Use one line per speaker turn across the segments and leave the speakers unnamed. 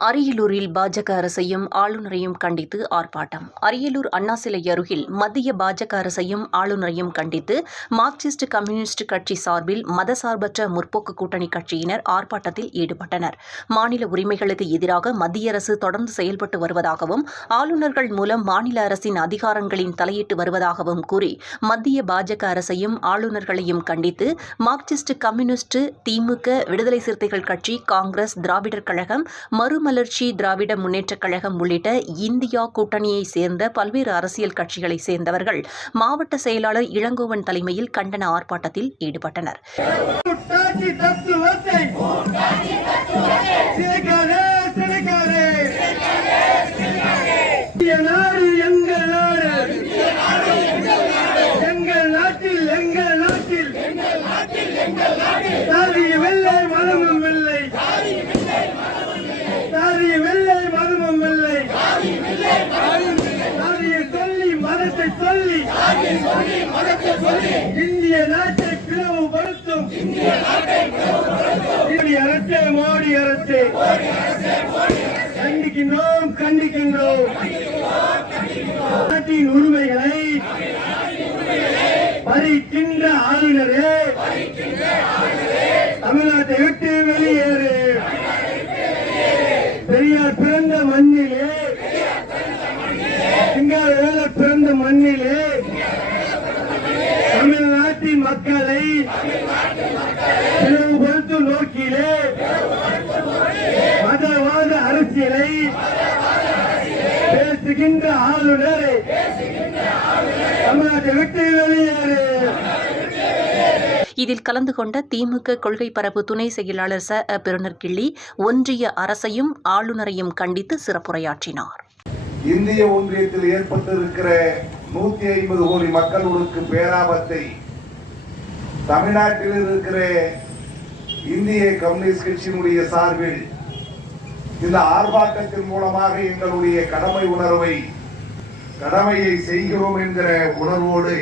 அரியலூரில் பாஜக அரசையும் ஆளுநரையும் கண்டித்து ஆர்ப்பாட்டம். அரியலூர் அண்ணா சிலை அருகில் மத்திய பாஜக அரசையும் ஆளுநரையும் கண்டித்து மார்க்சிஸ்ட் கம்யூனிஸ்ட் கட்சி சார்பில் மதசார்பற்ற முற்போக்கு கூட்டணி கட்சியினர் ஆர்ப்பாட்டத்தில் ஈடுபட்டனர். மாநில உரிமைகளுக்கு எதிராக மத்திய அரசு தொடர்ந்து செயல்பட்டு வருவதாகவும் ஆளுநர்கள் மூலம் மாநில அரசின் அதிகாரங்களின் தலையிட்டு வருவதாகவும் கூறி மத்திய பாஜக அரசையும் ஆளுநர்களையும் கண்டித்து மார்க்சிஸ்ட் கம்யூனிஸ்ட் திமுக விடுதலை சிறுத்தைகள் கட்சி காங்கிரஸ் திராவிடர் கழகம் மறுமலர்ச்சி திராவிட முன்னேற்றக் கழகம் உள்ளிட்ட இந்தியா கூட்டணியைச் சேர்ந்த பல்வேறு அரசியல் கட்சிகளைச் சேர்ந்தவர்கள் மாவட்ட செயலாளர் இளங்கோவன் தலைமையில் கண்டன ஆர்ப்பாட்டத்தில் ஈடுபட்டனர்
கூட்டாட்சி தத்துவத்தை சிதைக்காதே சிதைக்காதே இந்திய நாடு எங்கள் நாடு எங்கள் நாட்டில் எங்கள் நாட்டில் சாதிய வெள்ளை மதமும் வெள்ளை சாதிய வெள்ளை மதமும் வெள்ளை சாதியை சொல்லி மதத்தை சொல்லி. இந்திய நாட்டை பிளவுபடுத்தும். மோடி அரசே. மோடி அரசே கண்டிக்கின்றோம் கண்டிக்கின்றோம். நாட்டின் உரிமைகளை பறிக்கின்ற ஆளுநரே. தமிழ்நாட்டை விட்டு வெளியேறு பெரியார் பிறந்த மண்ணிலே சிங்கார வேலர் பிறந்த மண்ணிலே தமிழ்நாட்டின் மக்களை பிளவுபடுத்தும் நோக்கிலே மதவாத அரசியலை பேசுகின்ற ஆளுநரை. தமிழ்நாட்டை விட்டு வெளியேறு.
இதில் கலந்து கொண்ட திமுக கொள்கை பரப்பு துணை செயலாளர் ச. அ. பெருநர் கிள்ளி ஒன்றிய அரசையும் ஆளுநரையும் கண்டித்து சிறப்புரையாற்றினார்.
இந்திய ஒன்றியத்தில் ஏற்பட்டிருக்கிற நூத்தி ஐம்பது கோடி மக்களுக்கு பேராபத்தை தமிழ்நாட்டில் இருக்கிற இந்திய கம்யூனிஸ்ட் கட்சியினுடைய சார்பில் இந்த ஆர்ப்பாட்டத்தின் மூலமாக எங்களுடைய கடமை உணர்வை கடமையை செய்கிறோம் என்கிற உணர்வோடு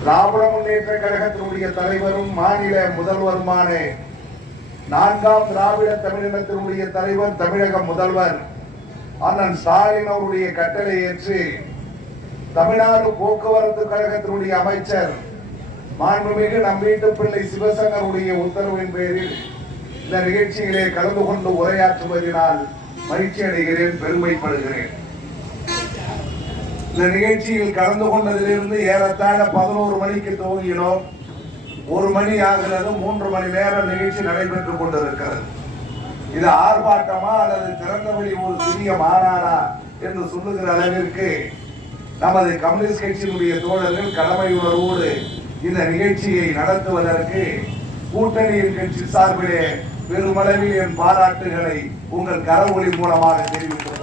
திராவிட முன்னேற்ற கழகத்தினுடைய தலைவரும் மாநில முதல்வருமான நான்காம் திராவிட தமிழினத்தினுடைய தலைவர் தமிழக முதல்வர் அண்ணன் ஸ்டாலின் அவருடைய கட்டளை ஏற்று தமிழ்நாடு போக்குவரத்து கழகத்தினுடைய அமைச்சர் மாண்புமிகு நம்பீட்டு பிள்ளை சிவசங்கருடைய உத்தரவின் பேரில் இந்த நிகழ்ச்சியிலே கலந்து கொண்டு உரையாற்றுவதனால் மகிழ்ச்சி அடைகிறேன் பெருமைப்படுகிறேன். இந்த நிகழ்ச்சியில் கலந்து கொண்டதிலிருந்து ஏறத்தாழ பதினோரு மணிக்கு துவங்கினோம். ஒரு மணி ஆகிறது மூன்று மணி நேரம் நிகழ்ச்சி நடைபெற்றுக் கொண்டிருக்கிறது. இது ஆர்ப்பாட்டமா அல்லது திறந்தவெளி ஒரு சிறிய மாநாடா என்று சொல்லுகிற அளவிற்கு நமது கம்யூனிஸ்ட் கட்சியினுடைய தோழர்கள் கடமை உணர்வோடு இந்த நிகழ்ச்சியை நடத்துவதற்கு கூட்டணியின் கட்சி சார்பிலே பெருமளவில் என் பாராட்டுகளை உங்கள் கரவொலி மூலமாக தெரிவித்துக்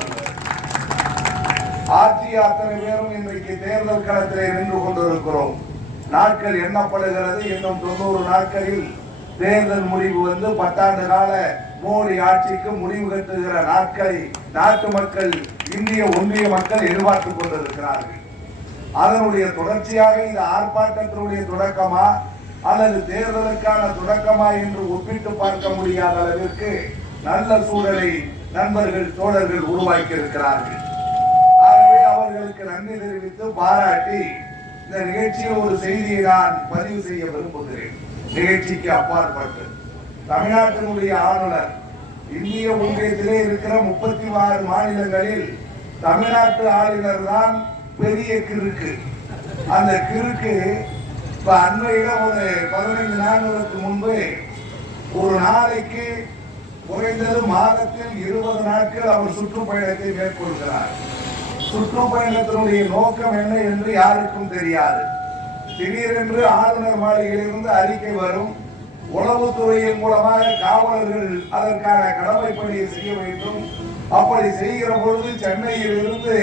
ஆட்சி அத்தனை பேரும் இன்றைக்கு தேர்தல் களத்திலே நின்று கொண்டிருக்கிறோம். நாட்கள் எண்ணப்படுகிறது. இன்னும் தொண்ணூறு நாட்களில் தேர்தல் முடிவு வந்து பத்தாண்டு கால மோடி ஆட்சிக்கு முடிவு கட்டுகிற நாட்களை நாட்டு மக்கள் இந்திய ஒன்றிய மக்கள் எதிர்பார்த்துக் கொண்டிருக்கிறார்கள். அதனுடைய தொடர்ச்சியாக இந்த ஆர்ப்பாட்டத்தினுடைய தொடக்கமா அல்லது தேர்தலுக்கான தொடக்கமா என்று ஒப்பிட்டு பார்க்க முடியாத அளவிற்கு நல்ல சூழலை நண்பர்கள் தோழர்கள் உருவாக்கி இருக்கிறார்கள் ஆகவே அவர்களுக்கு நன்றி தெரிவித்து பாராட்டி இந்த நிகழ்ச்சியில் ஒரு செய்தியை நான் பதிவு செய்ய விரும்புகிறேன். நிகழ்ச்சிக்கு அப்பாற்பட்டு. தமிழ்நாட்டினுடைய ஆளுநர் இந்திய ஒன்றியத்திலே இருக்கிற முப்பத்தி ஆறு மாநிலங்களில் தமிழ்நாட்டு ஆளுநர் தான் பெரிய கிறுக்கு. அந்த கிறுக்கு இப்ப அண்மையில ஒரு பதினைந்து நாட்களுக்கு முன்பு ஒரு நாளைக்கு குறைந்தது மாதத்தில் இருபது நாட்கள் அவர் சுற்றுப்பயணத்தை மேற்கொள்கிறார். சுற்றுப்பயணத்தினுடைய நோக்கம் என்ன என்று யாருக்கும் தெரியாது. திடீரென்று ஆளுநர் மாளிகையிலிருந்து அறிக்கை வரும். உளவுத்துறையின் மூலமாக காவலர்கள் அதற்கான கடமைப்பணியை செய்ய வேண்டும். அப்படி செய்கிற பொழுது சென்னையில் இருந்து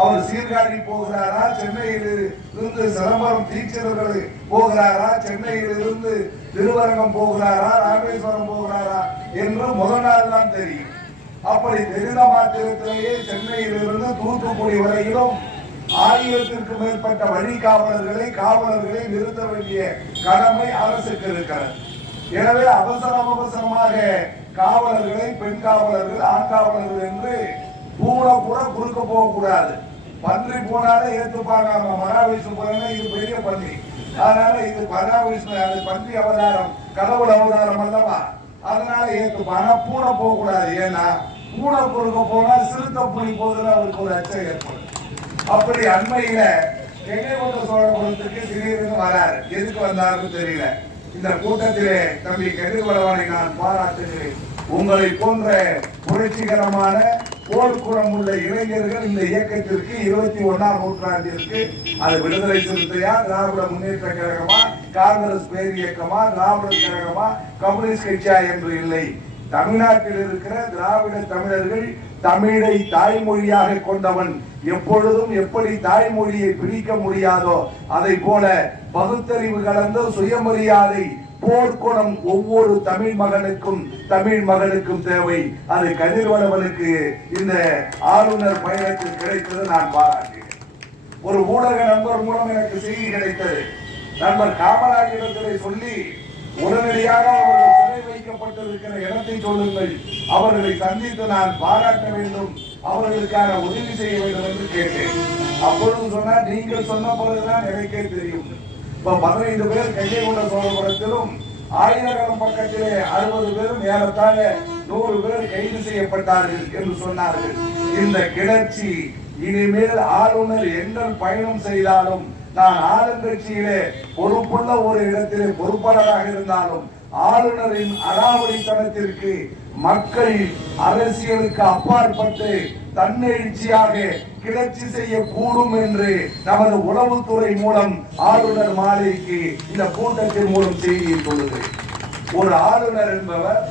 அவர் சீர்காழி போகிறாரா? சென்னையில் இருந்து சிதம்பரம் தீட்சிதர்கள் போகிறாரா? சென்னையில் இருந்து திருவரங்கம் போகிறாரா? ராமேஸ்வரம் போகிறாரா என்று முதல் நாள் தான் தெரியும். அப்படி தெரிந்த மாத்திரத்திலேயே சென்னையில் இருந்து தூத்துக்குடி வரையிலும் ஆயிரத்திற்கு மேற்பட்ட வழி காவலர்களை காவலர்களை நிறுத்த வேண்டிய கடமை அரசுக்கு இருக்கிறது. எனவே அவசரம் அவசரமாக காவலர்களை பெண் காவலர்கள் ஆண் காவலர்கள் என்று பூனை கூட குறுக்க போகக்கூடாது பன்றி போனாலே ஏற்றுப்பாங்க அவங்க மகாவிஷ்ணு போனா இது பெரிய பன்றி. அதனால இது மகாவிஷ்ணு அது பன்றி அவதாரம் கடவுள் அவதாரம் அல்லவா? அதனால ஏத்துப்பாங்க. ஆனா பூனை போகக்கூடாது ஏன்னா பூனை குறுக்க போனா சிறுத்தை புலி போதுல அவருக்கு ஒரு அச்சம் ஏற்படும். அப்படி அண்மையில கெங்கை சோழபுரத்துக்கு திடீர்னு வராரு. எதுக்கு வந்தாருன்னு தெரியல. இந்த கூட்டத்திலே தம்பி கதிர்வளவனை நான் பாராட்டுகிறேன். உங்களை போன்ற புரட்சிகரமான போர்க்குணம் உள்ள இளைஞர்கள் இந்த இயக்கத்திற்கு இருபத்தி ஒன்னாம் நூற்றாண்டிற்கு அது விடுதலை சிறுத்தையா திராவிட முன்னேற்ற கழகமா காங்கிரஸ் பேர் இயக்கமா திராவிட கழகமா கம்யூனிஸ்ட் கட்சியா என்று இல்லை. தமிழ்நாட்டில் இருக்கிற திராவிட தமிழர்கள் தமிழை தாய்மொழியாக கொண்டவன். எப்பொழுதும் எப்படி தாய்மொழியை பிரிக்க முடியாதோ அதை போல பகுத்தறிவு கலந்த சுயமரியாதை போர்க்குணம் ஒவ்வொரு தமிழ் மகனுக்கும் தமிழ் மகனுக்கும் தேவை. அது கதிர்வளவனுக்கு இந்த ஆளுநர் பயணத்தில் கிடைத்தது நான் பாராட்டினேன். ஒரு ஊடக நண்பர் மூலம் எனக்கு செய்தி கிடைத்தது. நண்பர் காமராஜிடத்திலே சொல்லி உடனடியாக அவர்கள் சிறை வைக்கப்பட்டிருக்கிற இடத்தை சொல்லுங்கள். அவர்களை சந்தித்து நான் பாராட்ட வேண்டும். அவர்களுக்கான உதவி செய்ய வேண்டும் என்று கேட்டேன். அப்பொழுது சொன்னால் நீங்கள் சொன்ன போதுதான் எனக்கே தெரியும். இப்ப பதினைந்து பேர் கையை சோழபுரத்திலும் ஆயிரகாலம் பக்கத்திலே அறுபது பேரும் ஏறத்தாழ நூறு பேர் கைது செய்யப்பட்டார்கள் என்று சொன்னார்கள். இந்த கிளர்ச்சி இனிமேல் ஆளுநர் எங்கள் பயணம் செய்தாலும் நான் ஆளுங்கட்சியிலே பொறுப்புள்ள ஒரு இடத்திலே பொறுப்பாளராக இருந்தாலும் ஆளுநரின் அடாவடித்தனத்திற்கு மக்கள் அரசியலுக்கு அப்பாற்பட்டு தன்னெழுச்சியாக கிளர்ச்சி செய்யக்கூடும் என்று நமது உளவுத்துறை மூலம் ஆளுநர் மாலைக்கு இந்த கூட்டத்தின் மூலம் செய்தியை சொல்லுகிறேன் ஒரு ஆளுநர் என்பவர்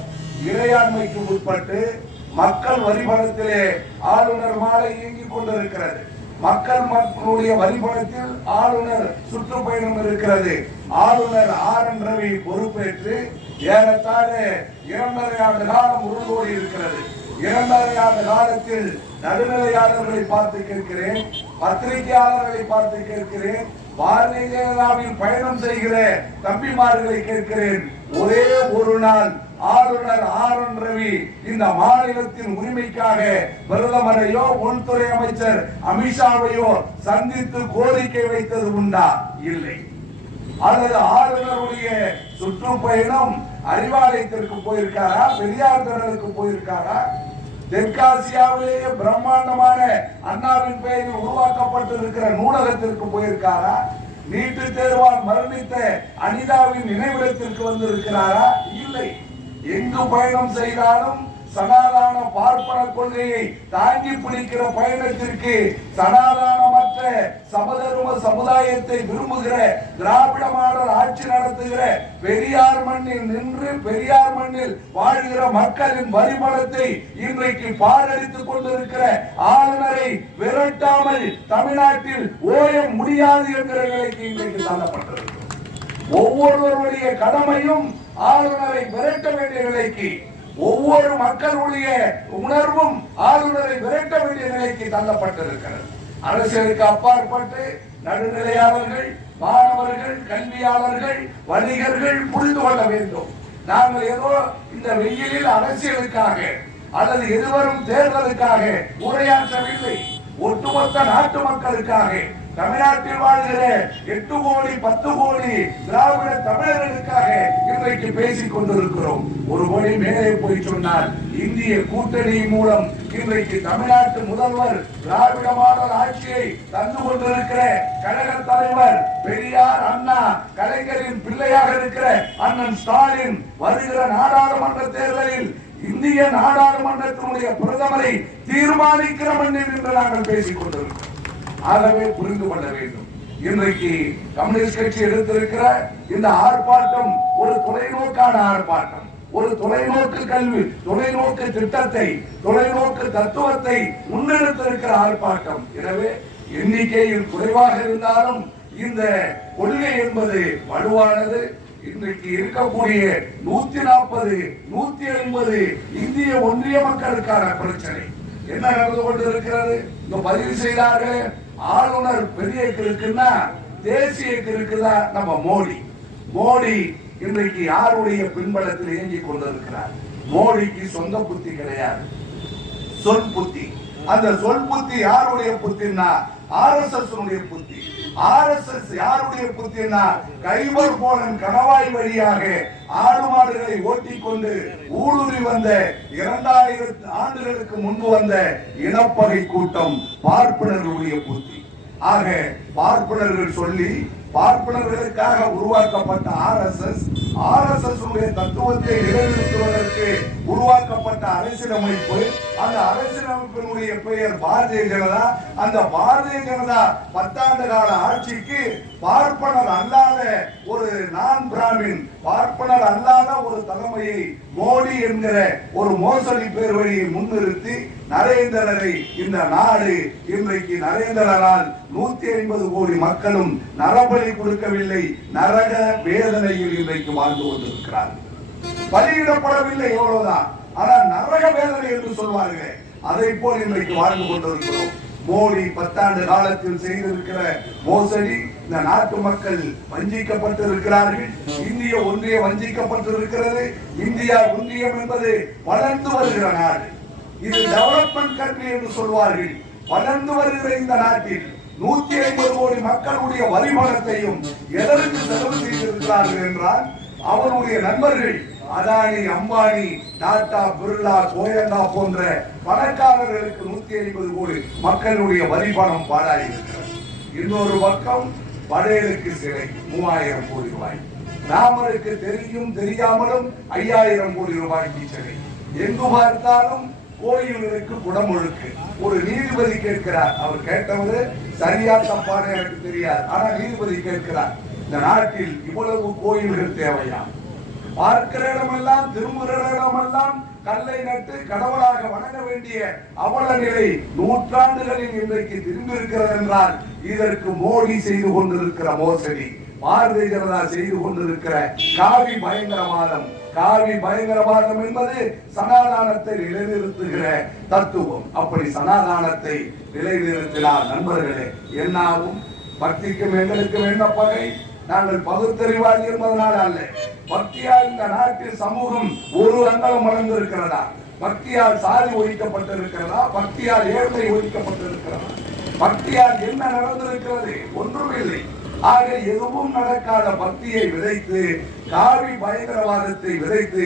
இறையாண்மைக்கு உட்பட்டு மக்கள் வரிபணத்திலே ஆளுநர் மாலை இயங்கிக் கொண்டிருக்கிறது. மக்கள் மக்களுடைய வரிபணத்தில் ஆளுநர் சுற்றுப்பயணம் இருக்கிறது. ஆளுநர் ஆர் என் ரவி பொறுப்பேற்று ஏறத்தாழ இரண்டரை ஆண்டு காலம் உருண்டோடி இருக்கிறது. இரண்டரை ஆண்டு காலத்தில் நடுநிலையாளர்களை பார்த்து கேட்கிறேன் பத்திரிகையாளர்களை பார்த்து கேட்கிறேன் பாரதியாவில் பயணம் செய்கிற தம்பிமார்களை கேட்கிறேன். ஒரே ஒரு நாள் ஆளுநர் ஆர் என் ரவி இந்த மாநிலத்தின் உரிமைக்காக பிரதமரையோ உள்துறை அமைச்சர் அமித்ஷாவையோ சந்தித்து கோரிக்கை வைத்தது உண்டா? இல்லை. அல்லது ஆளுநருடைய சுற்றுப்பயணம் அறிவாலயத்திற்கு போயிருக்காரா? பெரியார் திடலுக்கு போயிருக்காரா? தெற்காசியாவிலேயே பிரம்மாண்டமான அண்ணாவின் பெயரில் உருவாக்கப்பட்டிருக்கிற நூலகத்திற்கு போயிருக்காரா? நீட்டு தேர்வால் மரணித்த அனிதாவின் நினைவிடத்திற்கு வந்திருக்கிறாரா? இல்லை. எங்கு பயணம் செய்தாலும் சனாதான பார்ப்பன கொள்கையை தாங்கி பிடிக்கிற பயணத்திற்கு சனாதானமற்ற சமதர்ம சமுதாயத்தை விரும்புகிற திராவிட மாடல் ஆட்சி நடத்துகிற பெரியார் மண்ணில் நின்று பெரியார் மண்ணில் வாழ்கிற மக்களின் வரிபணத்தை இன்றைக்கு பாடடித்துக் கொண்டிருக்கிற ஆளுநரை விரட்டாமல் தமிழ்நாட்டில் ஓய முடியாது என்கிற நிலைக்கு இன்றைக்கு தள்ளப்பட்டிருக்கிறது ஒவ்வொருவருடைய கடமையும் ஆளுநரை விரட்ட வேண்டிய நிலைக்கு ஒவ்வொரு மக்களுடைய உணர்வும் ஆளுநரை விரட்ட வேண்டிய நிலைக்கு தள்ளப்பட்டிருக்கிறது. அரசியலுக்கு அப்பாற்பட்டு நடுநிலையாளர்கள் மாணவர்கள் கல்வியாளர்கள் வணிகர்கள் புரிந்து கொள்ள வேண்டும். நாங்கள் ஏதோ இந்த வெயிலில் அரசியலுக்காக அல்லது எதிர்வரும் தேர்தலுக்காக உரையாற்றவில்லை. ஒட்டுமொத்த நாட்டு மக்களுக்காக தமிழ்நாட்டில் வாழ்கிற எட்டு கோடி பத்து கோடி திராவிட தமிழர்களுக்காக இன்றைக்கு பேசிக் கொண்டிருக்கிறோம். ஒரு மொழி மேலே போய் சொன்னார் இந்திய கூட்டணி மூலம் இன்றைக்கு தமிழ்நாட்டு முதல்வர் திராவிட மாடல் ஆட்சியை தந்து கொண்டிருக்கிற கழக தலைவர் பெரியார் அண்ணா கலைஞரின் பிள்ளையாக இருக்கிற அண்ணன் ஸ்டாலின் வருகிற நாடாளுமன்ற தேர்தலில் இந்திய நாடாளுமன்றத்தினுடைய பிரதமரை தீர்மானிக்கிற மண்ணில் என்று நாங்கள் பேசிக் கொண்டிருக்கிறோம். ஆகவே புரிந்து கொள்ள வேண்டும். இன்றைக்கு கம்யூனிஸ்ட் கட்சி எடுத்திருக்கிற இந்த ஆர்ப்பாட்டம் ஒரு தொலைநோக்கான ஆர்ப்பாட்டம். ஒரு தொலைநோக்கு கல்வி தொலைநோக்கு திட்டத்தை தொலைநோக்கு தத்துவத்தை முன்னெடுத்திருக்கிற ஆர்ப்பாட்டம். எனவே எண்ணிக்கையில் குறைவாக இருந்தாலும் இந்த கொள்கை என்பது வலுவானது. இன்றைக்கு இருக்கக்கூடிய நூத்தி நாற்பது நூத்தி ஐம்பது இந்திய ஒன்றிய மக்களுக்கான பிரச்சனை. என்ன நடந்து கொண்டு இருக்கிறது இந்த பதிவு செய்தார்கள். ஆளுநர் பெரிய இருக்குன்னா தேசிய இருக்குதா? நம்ம மோடி. மோடி இன்றைக்கு யாருடைய பின்பலத்தில் இயங்கிக் கொண்டிருக்கிறார்? மோடிக்கு சொந்த புத்தி கிடையாது. சொல் புத்தி. அந்த சொல் புத்தி யாருடைய புத்தின்னா ஆர்எஸ்எஸ் புத்தி. ஆர்எஸ்எஸ் யாருடைய புத்தினா கைவர் போலன் கணவாய் வழியாக ஆடு மாடுகளை ஓட்டிக்கொண்டு ஊடுருவி வந்த இரண்டாயிரத்து ஆண்டுகளுக்கு முன்பு வந்த இனப்பகை கூட்டம் பார்ப்பனர்களுடைய புத்தி. ஆக பார்ப்பனர்கள் சொல்லி பார்ப்பனர்களுக்காக உருவாக்கப்பட்ட ஆர்எஸ்எஸ் ஆர்எஸ்எஸ் உடைய தத்துவத்தை நிலைநிறுத்துவதற்கு உருவாக்கப்பட்ட அரசியலமைப்பு. அந்த அரசியலமைப்பினுடைய பெயர் பாரதிய ஜனதா. அந்த பாரதிய ஜனதா பத்தாண்டு கால ஆட்சிக்கு பார்ப்பனர் அல்லாத ஒரு நான் பிராமின் பார்ப்பனர் அல்லாத ஒரு தலைமையை மோடி என்கிற ஒரு மோசடி பேர் வழியை முன்னிறுத்தி நரேந்திரரை இந்த நாடு இன்றைக்கு நரேந்திரரால் நூத்தி ஐம்பது கோடி மக்களும் நரபலி கொடுக்கவில்லை. நரக வேதனையில் இன்றைக்கு வாழ்ந்து கொண்டிருக்கிறார்கள். பலியிடப்படவில்லை எவ்வளவுதான். ஆனால் நரக வேதனை என்று சொல்வார்கள் அதை போல் இன்றைக்கு வாழ்ந்து கொண்டிருக்கிறோம். மோடி பத்தாண்டு காலத்தில் செய்திருக்கிற மோசடி இந்த நாட்டு மக்கள் வஞ்சிக்கப்பட்டிருக்கிறார்கள். இந்திய ஒன்றியம் வஞ்சிக்கப்பட்டிருக்கிறது. இந்தியா ஒன்றியம் என்பது வளர்ந்து வருகிற நாடு. இது டெவலப்மெண்ட் கண்ட்ரி என்று சொல்வார்கள். வளர்ந்து வருகிற இந்த நாட்டில் நூத்தி ஐம்பது கோடி மக்களுடைய வரி எதற்கு செலவு செய்திருக்கிறார்கள் என்றால் அவருடைய நண்பர்கள் அதானி அம்பானி டாடா பிர்லா கோயண்டா போன்ற பணக்காரர்களுக்கு நூத்தி ஐம்பது கோடி மக்களுடைய வரிபணம் பாடாடி இன்னொரு பக்கம் படையலுக்கு சிலை மூவாயிரம் கோடி ரூபாய். ராமருக்கு தெரியும் தெரியாமலும் ஐயாயிரம் கோடி ரூபாய்க்கு சிலை. எங்கு பார்த்தாலும் கோயில்களுக்கு குடமுழுக்கு. ஒரு நீதிபதி கேட்கிறார். அவர் கேட்டவரு சரியா தப்பான எனக்கு தெரியாது. ஆனா நீதிபதி கேட்கிறார் இந்த நாட்டில் இவ்வளவு கோயில்கள் தேவையா? பார்க்கிற இடமெல்லாம் திரும்புகிற இடமெல்லாம் கல்லை நட்டு கடவுளாக வணங்க வேண்டிய அவல நிலை நூற்றாண்டுகளில் இன்றைக்கு திரும்பி இருக்கிறது என்றால் இதற்கு மோடி செய்து கொண்டிருக்கிற மோசடி. பாரதிய ஜனதா செய்து கொண்டிருக்கிற காவி பயங்கரவாதம். காவி பயங்கரவாதம் என்பது சனாதானத்தை நிலைநிறுத்துகிற தத்துவம். அப்படி சனாதானத்தை நிலைநிறுத்தினார் நண்பர்களே என்னாகும் பக்திக்கும் எங்களுக்கும் என்ன பகை? நாங்கள் பகுத்தறிவாளி என்பதனால் அல்ல. பக்தியால் இந்த நாட்டில் சமூகம் ஒரு அங்கலம் வளர்ந்திருக்கிறதா? பக்தியால் சாதி ஒழிக்கப்பட்டிருக்கிறதா? பக்தியால் ஏழ்மை ஒழிக்கப்பட்டிருக்கிறதா? பக்தியால் என்ன நடந்திருக்கிறது? ஒன்றும் இல்லை. ஆக எதுவும் நடக்காத பக்தியை விதைத்து காவி பயங்கரவாதத்தை விதைத்து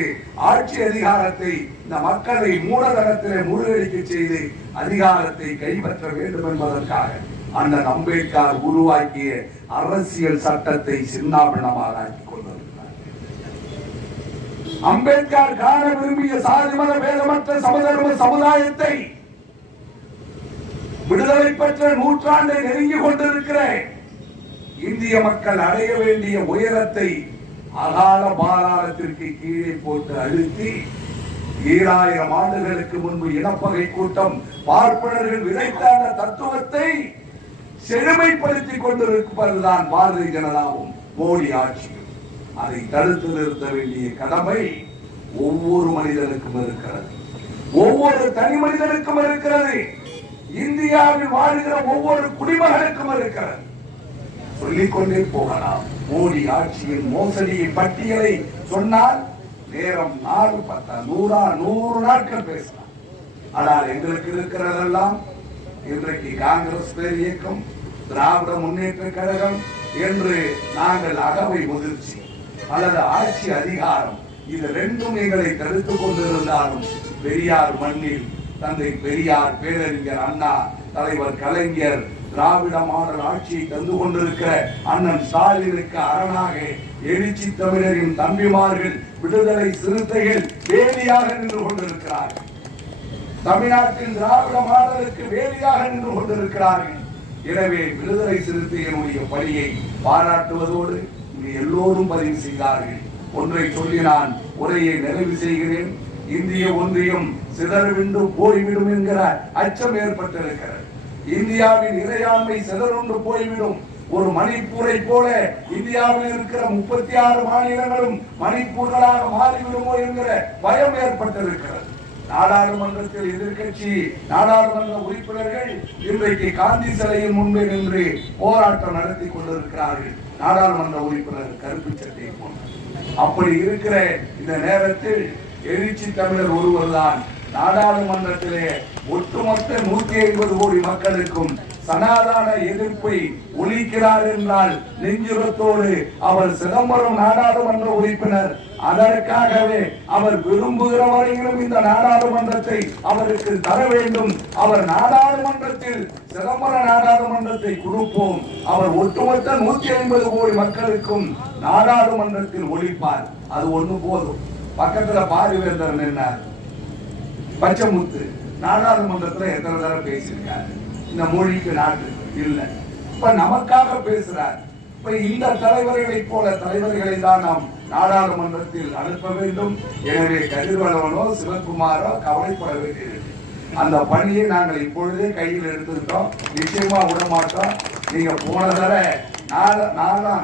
ஆட்சி அதிகாரத்தை இந்த மக்களை மூலதனத்திலே முருகடிக்க செய்து அதிகாரத்தை கைப்பற்ற வேண்டும் என்பதற்காக அண்ணன் அம்பேத்கர் உருவாக்கிய அரசியல் சட்டத்தை சின்னாபின்னமாக ஆக்கி கொண்டிருக்கிறார். அம்பேத்கர் காண விரும்பிய சாதி மத பேதமற்ற சமதர்ம சமுதாயத்தை விடுதலை பெற்ற நூற்றாண்டை நெருங்கி கொண்டிருக்கிறேன் இந்திய மக்கள் அடைய வேண்டிய உயரத்தை அகால பாதாளத்திற்கு கீழே போட்டு அழுத்தி ஈராயிரம் ஆண்டுகளுக்கு முன்பு இனப்பகை கூட்டம் பார்ப்பனர்கள் விதைத்தான தத்துவத்தை செழுமைப்படுத்திக் கொண்டிருப்பதுதான் பாரதிய ஜனதாவும் மோடி ஆட்சியும். அதை தடுத்து நிறுத்த வேண்டிய கடமை ஒவ்வொரு மனிதனுக்கும் இருக்கிறது. ஒவ்வொரு தனி மனிதனுக்கும் இருக்கிறது. இந்தியாவில் வாழ்கிற ஒவ்வொரு குடிமகனுக்கும் இருக்கிறது. சொல்லிக்கொண்டே போகலாம். மோடி ஆட்சியின் மோசடியின் பட்டியலை சொன்னால் நேரம் நாலு பத்தா நூறா நூறு நாட்கள் பேசலாம். ஆனால் எங்களுக்கு இருக்கிறதெல்லாம் இன்றைக்கு காங்கிரஸ் பேர் இயக்கம் திராவிட முன்னேற்ற கழகம் என்று நாங்கள் அகவை முதிர்ச்சி. அல்லது ஆட்சி அதிகாரம். இது ரெண்டும் எங்களை தடுத்துக் கொண்டிருந்தாலும் பெரியார் மண்ணில் தந்தை பெரியார் பேரறிஞர் அண்ணா தலைவர் கலைஞர் திராவிட மாடல் ஆட்சியை தந்து கொண்டிருக்கிற அண்ணன் ஸ்டாலினுக்கு அரணாக எழுச்சி தமிழரின் தம்பிமார்கள் விடுதலை சிறுத்தைகள் வேலியாக நின்று கொண்டிருக்கிறார்கள் தமிழ்நாட்டின் திராவிட மாடலுக்கு வேலியாக நின்று கொண்டிருக்கிறார்கள். எனவே விடுதலை சிறுத்தையினுடைய பணியை பாராட்டுவதோடு இங்கு எல்லோரும் பதிவு செய்தார்கள். ஒன்றை சொல்லி நான் உரையை நிறைவு செய்கிறேன். இந்திய ஒன்றியம் சிதறவிண்டு போய்விடும் என்கிற அச்சம் ஏற்பட்டிருக்கிறது. இந்தியாவின் இறையாண்மை சிதறுண்டு போய்விடும். ஒரு மணிப்பூரை போல இந்தியாவில் இருக்கிற முப்பத்தி ஆறு மாநிலங்களும் மணிப்பூர்களாக மாறிவிடுமோ என்கிற பயம் ஏற்பட்டிருக்கிறது. நாடாளுமன்றத்தில் எதிர்க்கட்சி நாடாளுமன்ற உறுப்பினர்கள் இன்றைக்கு காந்தி சிலையின் முன்பே நின்று போராட்டம் நடத்தி கொண்டிருக்கிறார்கள். நாடாளுமன்ற உறுப்பினர் கருப்பு சட்டை போன்ற அப்படி இருக்கிற இந்த நேரத்தில் எழுச்சி தமிழர் ஒருவர்தான் நாடாளுமன்றத்திலே ஒட்டுமொத்த நூத்தி ஐம்பது கோடி மக்களுக்கும் சனாதான எதிர்ப்பை ஒழிக்கிறார் என்றால் நெஞ்சுரத்தோடு அவர் சிதம்பரம் நாடாளுமன்ற உறுப்பினர். அதற்காகவே அவர் விரும்புகிற வரையிலும் இந்த நாடாளுமன்றத்தை அவருக்கு தர வேண்டும். அவர் நாடாளுமன்றத்தில் சிதம்பரம் நாடாளுமன்றத்தை கொடுப்போம். அவர் ஒட்டுமொத்த நூத்தி ஐம்பது கோடி மக்களுக்கும் நாடாளுமன்றத்தில் ஒழிப்பார். அது ஒண்ணு போதும். பக்கத்துல பாரிவேந்தர் நின்றார் பச்சமுத்து. நாடாளுமன்றத்தில் எத்தனை தடவை பேசியிருக்காரு. இந்த மொழிக்கு நாட்டு இல்லை. இப்ப நமக்காக பேசுறார். இப்ப இந்த தலைவர்களை போல தலைவர்களை தான் நாம் நாடாளுமன்றத்தில் அனுப்ப வேண்டும். எனவே கதிர்வளவனோ சிவகுமாரோ கவலைப்பட வேண்டியது அந்த பணியை நாங்கள் இப்பொழுதே கையில் எடுத்துக்கிட்டோம் நிச்சயமா விட மாட்டோம் நீங்க போன தடவை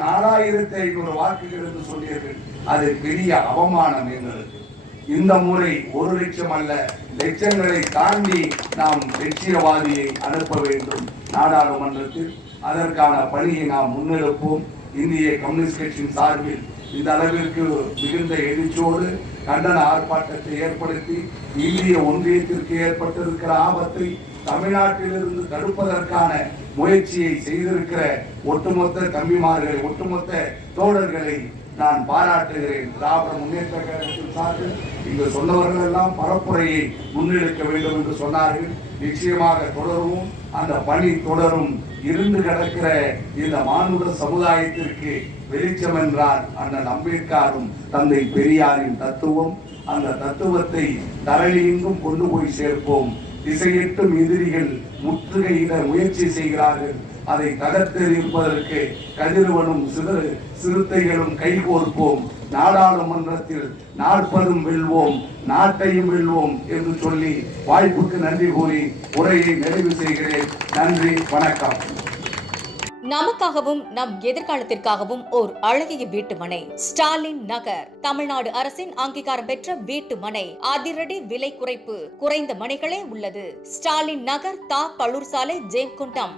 நாலாயிரத்தி ஐநூறு வாக்குகள் என்று சொன்னீர்கள் அது பெரிய அவமானம் எங்களுக்கு. இந்த முறை ஒரு லட்சம் அல்ல லட்சங்களை தாண்டி நாம் லட்சியவாதியை அனுப்ப வேண்டும். நாடாளுமன்றத்தில் அதற்கான பணியை நாம் முன்னெடுப்போம். இந்திய கம்யூனிஸ்ட் கட்சியின் சார்பில் இந்த அளவிற்கு மிகுந்த எழுச்சியோடு கண்டன ஆர்ப்பாட்டத்தை ஏற்படுத்தி இந்திய ஒன்றியத்திற்கு ஏற்பட்டிருக்கிற ஆபத்தை தமிழ்நாட்டிலிருந்து தடுப்பதற்கான முயற்சியை செய்திருக்கிற ஒட்டுமொத்த தம்பிமார்களை ஒட்டுமொத்த தோழர்களை நான் பாராட்டுகிறேன். திராவிட முன்னேற்ற கழகத்தின் சார்பில் இங்கு சொன்னவர்கள் எல்லாம் பரப்புரையை முன்னெடுக்க வேண்டும் என்று சொன்னார்கள். நிச்சயமாக தொடரும் அந்த பணி தொடரும். இருந்து கிடக்கிற இந்த மானுட சமுதாயத்திற்கு வெளிச்சம் என்றார் அண்ணன் அம்பேத்காரும் தந்தை பெரியாரின் தத்துவம். அந்த தத்துவத்தை தரணியெங்கும் கொண்டு போய் சேர்ப்போம். திசையெட்டும் எதிரிகள் முற்றுகையிட முயற்சி செய்கிறார்கள். அதை தகர்த்தெறிப்பதற்கு கதிரவனும் சிறு சிறுத்தைகளும் கைகோர்ப்போம் நாடாளுமன்றத்தில் நாற்பதும் வெல்வோம் நாட்டையும் வெல்வோம் என்று சொல்லி வாய்ப்புக்கு நன்றி கூறி உரையை நிறைவு செய்கிறேன். நன்றி வணக்கம்.
நமக்காகவும் நம் எதிர்காலத்திற்காகவும் ஓர் அழகிய வீட்டு மனை ஸ்டாலின் நகர். தமிழ்நாடு அரசின் அங்கீகாரம் பெற்ற வீட்டு மனை அதிரடி விலை குறைப்பு குறைந்த மனைகளே உள்ளது. ஸ்டாலின் நகர் தா. பழூர் சாலை ஜெயங்குண்டம்.